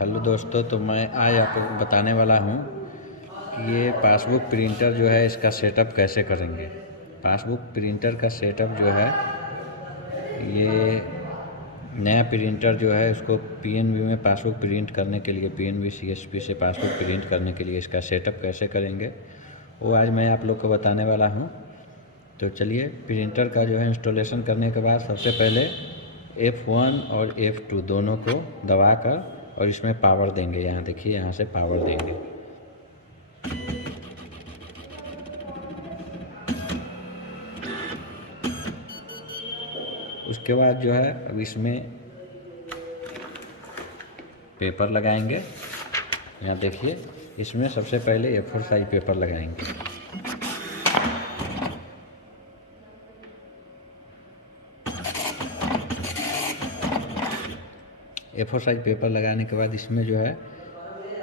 Hello दोस्तों, तो मैं आज आपको बताने वाला हूँ कि ये पासबुक प्रिंटर जो है इसका सेटअप कैसे करेंगे। पासबुक प्रिंटर का सेटअप जो है, ये नया प्रिंटर जो है उसको पीएनबी में पासबुक प्रिंट करने के लिए, पीएनबी सीएसपी से पासबुक प्रिंट करने के लिए इसका सेटअप कैसे करेंगे वो आज मैं आप लोग को बताने वाला हूँ। तो चलिए, प्रिंटर का जो है इंस्टॉलेशन करने के बाद सबसे पहले F1 और F2 दोनों को दबाकर और इसमें पावर देंगे। यहाँ देखिए, यहाँ से पावर देंगे। उसके बाद जो है अब इसमें पेपर लगाएंगे। यहाँ देखिए, इसमें सबसे पहले A4 साइज पेपर लगाएंगे। A4 साइज पेपर लगाने के बाद इसमें जो है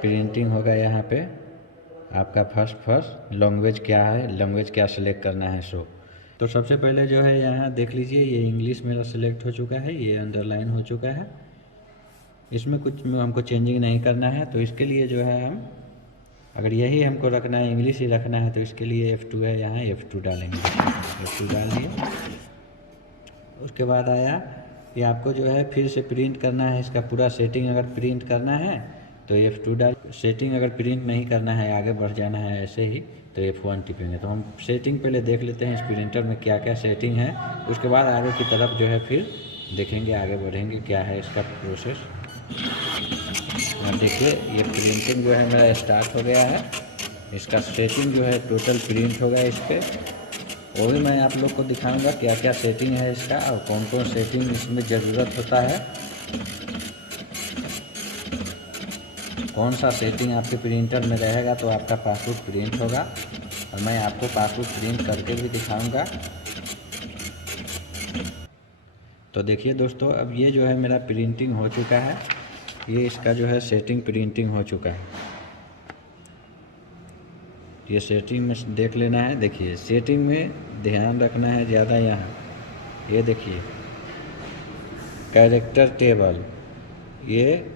प्रिंटिंग होगा। यहाँ पे आपका फर्स्ट लैंग्वेज क्या है, लैंग्वेज क्या सिलेक्ट करना है सो। तो सबसे पहले जो है यहाँ देख लीजिए, ये इंग्लिश मेरा सिलेक्ट हो चुका है, ये अंडरलाइन हो चुका है। इसमें कुछ हमको चेंजिंग नहीं करना है, तो इसके लिए जो है हम, अगर यही हमको रखना है, इंग्लिश ही रखना है, तो इसके लिए F2 है, यहाँ F2 डालेंगे। F2 डाल दिए। उसके बाद आया कि आपको जो है फिर से प्रिंट करना है इसका पूरा सेटिंग। अगर प्रिंट करना है तो F2 डाल, सेटिंग अगर प्रिंट नहीं करना है, आगे बढ़ जाना है ऐसे ही, तो F1 टिपेंगे। तो हम सेटिंग पहले देख लेते हैं इस प्रिंटर में क्या क्या सेटिंग है। उसके बाद आगे की तरफ जो है फिर देखेंगे, आगे बढ़ेंगे क्या है इसका प्रोसेस। अब देखिए, ये प्रिंटिंग जो है मेरा स्टार्ट हो गया है। इसका सेटिंग जो है टोटल प्रिंट होगा इस पर, वो भी मैं आप लोग को दिखाऊंगा क्या क्या सेटिंग है इसका और कौन कौन सेटिंग इसमें ज़रूरत होता है। कौन सा सेटिंग आपके प्रिंटर में रहेगा तो आपका पासबुक प्रिंट होगा, और मैं आपको पासबुक प्रिंट करके भी दिखाऊंगा। तो देखिए दोस्तों, अब ये जो है मेरा प्रिंटिंग हो चुका है। ये इसका जो है सेटिंग प्रिंटिंग हो चुका है। ये सेटिंग में देख लेना है। देखिए, सेटिंग में ध्यान रखना है ज़्यादा। यहाँ ये देखिए, कैरेक्टर टेबल, ये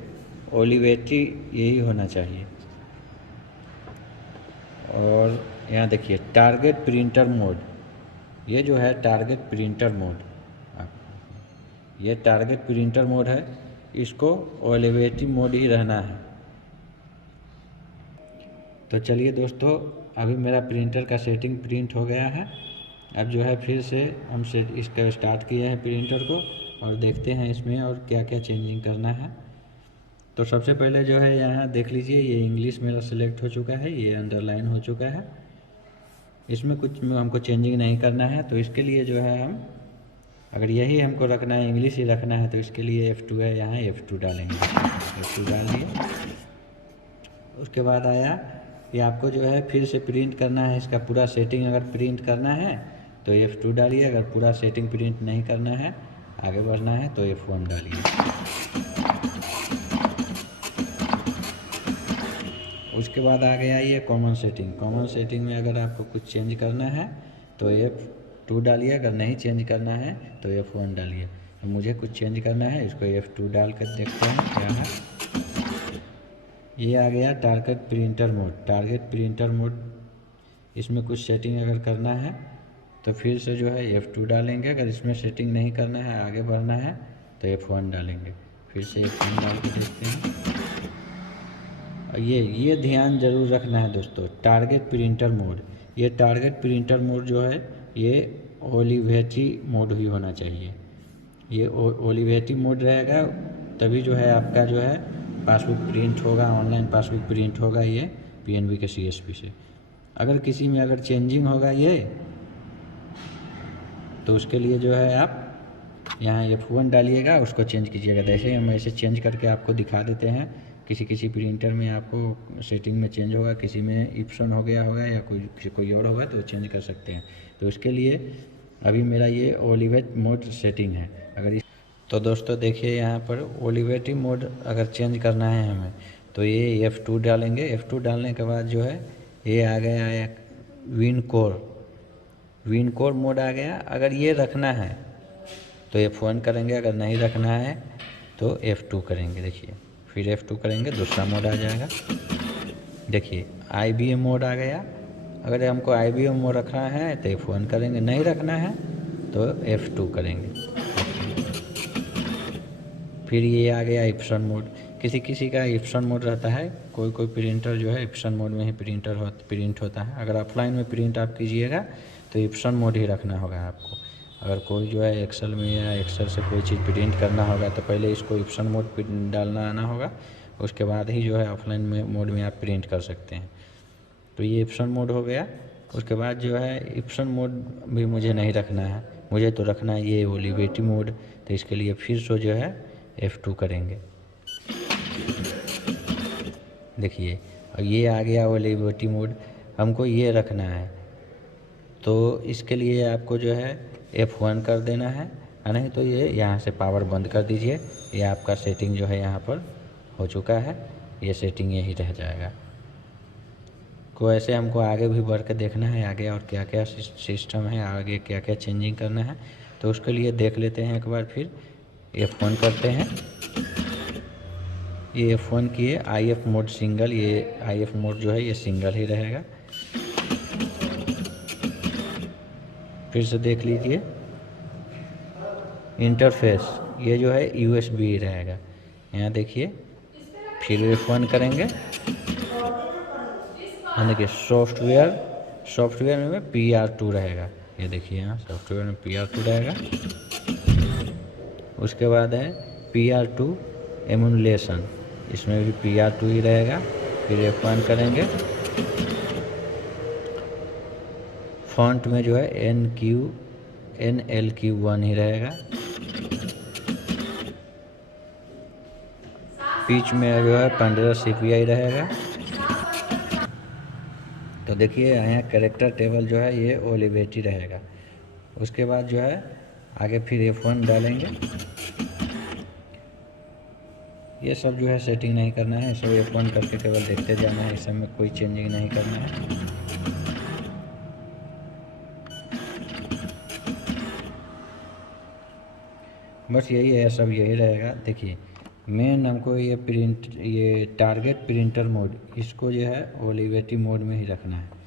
ओलिवेटी यही होना चाहिए। और यहाँ देखिए टारगेट प्रिंटर मोड, ये जो है टारगेट प्रिंटर मोड, ये टारगेट प्रिंटर मोड है, इसको ओलिवेटी मोड ही रहना है। तो चलिए दोस्तों, अभी मेरा प्रिंटर का सेटिंग प्रिंट हो गया है। अब जो है फिर से हम इसका स्टार्ट किए हैं प्रिंटर को, और देखते हैं इसमें और क्या क्या चेंजिंग करना है। तो सबसे पहले जो है यहाँ देख लीजिए, ये इंग्लिश मेरा सिलेक्ट हो चुका है, ये अंडरलाइन हो चुका है। इसमें कुछ हमको चेंजिंग नहीं करना है, तो इसके लिए जो है हम, अगर यही हमको रखना है, इंग्लिश ही रखना है, तो इसके लिए F2 है, यहाँ F2 डालेंगे। F2 डाल दिए। उसके बाद आया कि आपको जो है फिर से प्रिंट करना है इसका पूरा सेटिंग। अगर प्रिंट करना है तो F2 डालिए, अगर पूरा सेटिंग प्रिंट नहीं करना है, आगे बढ़ना है, तो F1 डालिए। उसके बाद आ गया ये कॉमन सेटिंग। कॉमन सेटिंग में अगर आपको कुछ चेंज करना है तो F2 डालिए, अगर नहीं चेंज करना है तो F1 डालिए। तो मुझे कुछ चेंज करना है, इसको F2 डाल कर देखते हैं क्या है। ये आ गया target printer mode. Target printer mode, इसमें कुछ सेटिंग अगर करना है तो फिर से जो है F2 डालेंगे। अगर इसमें सेटिंग नहीं करना है, आगे बढ़ना है, तो F1 डालेंगे। फिर से F1 डाल के देखते हैं। ये ध्यान ज़रूर रखना है दोस्तों, टारगेट प्रिंटर मोड, ये टारगेट प्रिंटर मोड जो है ये ओलिवेटी मोड ही होना चाहिए। ये ओलिवेटी मोड रहेगा तभी जो है आपका जो है पासबुक प्रिंट होगा, ऑनलाइन पासबुक प्रिंट होगा ये पीएनबी के सीएसपी से। अगर किसी में अगर चेंजिंग होगा ये, तो उसके लिए जो है आप यहाँ F1 डालिएगा, उसको चेंज कीजिएगा। जैसे हम ऐसे चेंज करके आपको दिखा देते हैं। किसी किसी प्रिंटर में आपको सेटिंग में चेंज होगा, किसी में इप्सन हो गया होगा, या कोई और होगा, तो चेंज कर सकते हैं। तो इसके लिए अभी मेरा ये ओलिवेट मोड सेटिंग है। अगर तो दोस्तों देखिए, यहाँ पर ओलिवेटी मोड अगर चेंज करना है हमें, तो ये F2 डालेंगे। F2 डालने के बाद जो है ये आ गया है विन कोर मोड आ गया। अगर ये रखना है तो F1 करेंगे, अगर नहीं रखना है तो F2 करेंगे। देखिए फिर F2 करेंगे, दूसरा मोड आ जाएगा। देखिए IBM मोड आ गया। अगर हमको IBM मोड रखना है तो F1 करेंगे, नहीं रखना है तो F2 करेंगे। फिर ये आ गया इप्सन मोड। किसी किसी का इप्सन मोड रहता है, कोई कोई प्रिंटर जो है इप्सन मोड में ही प्रिंट होता है। अगर ऑफलाइन में प्रिंट आप कीजिएगा तो इप्सन मोड ही रखना होगा आपको। अगर कोई जो है एक्सेल में या एक्सेल से कोई चीज़ प्रिंट करना होगा तो पहले इसको इप्सन मोड पर डालना आना होगा, उसके बाद ही जो है ऑफलाइन में मोड में आप प्रिंट कर सकते हैं। तो ये इप्सन मोड हो गया। उसके बाद जो है इप्सन मोड भी मुझे नहीं रखना है, मुझे तो रखना है ये ओलिवेटी मोड। तो इसके लिए फिर से जो है F2 करेंगे। देखिए और ये आ गया ओलिवेटी मोड, हमको ये रखना है तो इसके लिए आपको जो है F1 कर देना है, नहीं तो ये यहाँ से पावर बंद कर दीजिए। ये आपका सेटिंग जो है यहाँ पर हो चुका है, ये सेटिंग यही रह जाएगा। को ऐसे हमको आगे भी बढ़ के देखना है आगे और क्या क्या सिस्टम है, आगे क्या क्या चेंजिंग करना है, तो उसके लिए देख लेते हैं एक बार। फिर F1 करते हैं। ये F1 किए, IF मोड सिंगल, ये IF मोड जो है ये सिंगल ही रहेगा। फिर से देख लीजिए इंटरफेस, ये जो है USB रहेगा, यहाँ देखिए। फिर F1 करेंगे। हाँ देखिए सॉफ्टवेयर में PR2 रहेगा, ये देखिए यहाँ सॉफ्टवेयर में PR2 रहेगा। उसके बाद है PR2 एमुलेशन, इसमें भी PR2 ही रहेगा। फिर F1 करेंगे। फॉन्ट में जो है NLQ1 ही रहेगा। पिच में जो है 15 CPI रहेगा। तो देखिए यहाँ कैरेक्टर टेबल जो है ये ओलिवेटी रहेगा। उसके बाद जो है आगे फिर F1 डालेंगे। ये सब जो है सेटिंग नहीं करना है, सब F1 करके केवल देखते जाना है, इस सब में कोई चेंजिंग नहीं करना है। बस यही है, सब यही रहेगा। देखिए मेन हमको ये टारगेट प्रिंटर मोड, इसको जो है ओलिवेटी मोड में ही रखना है।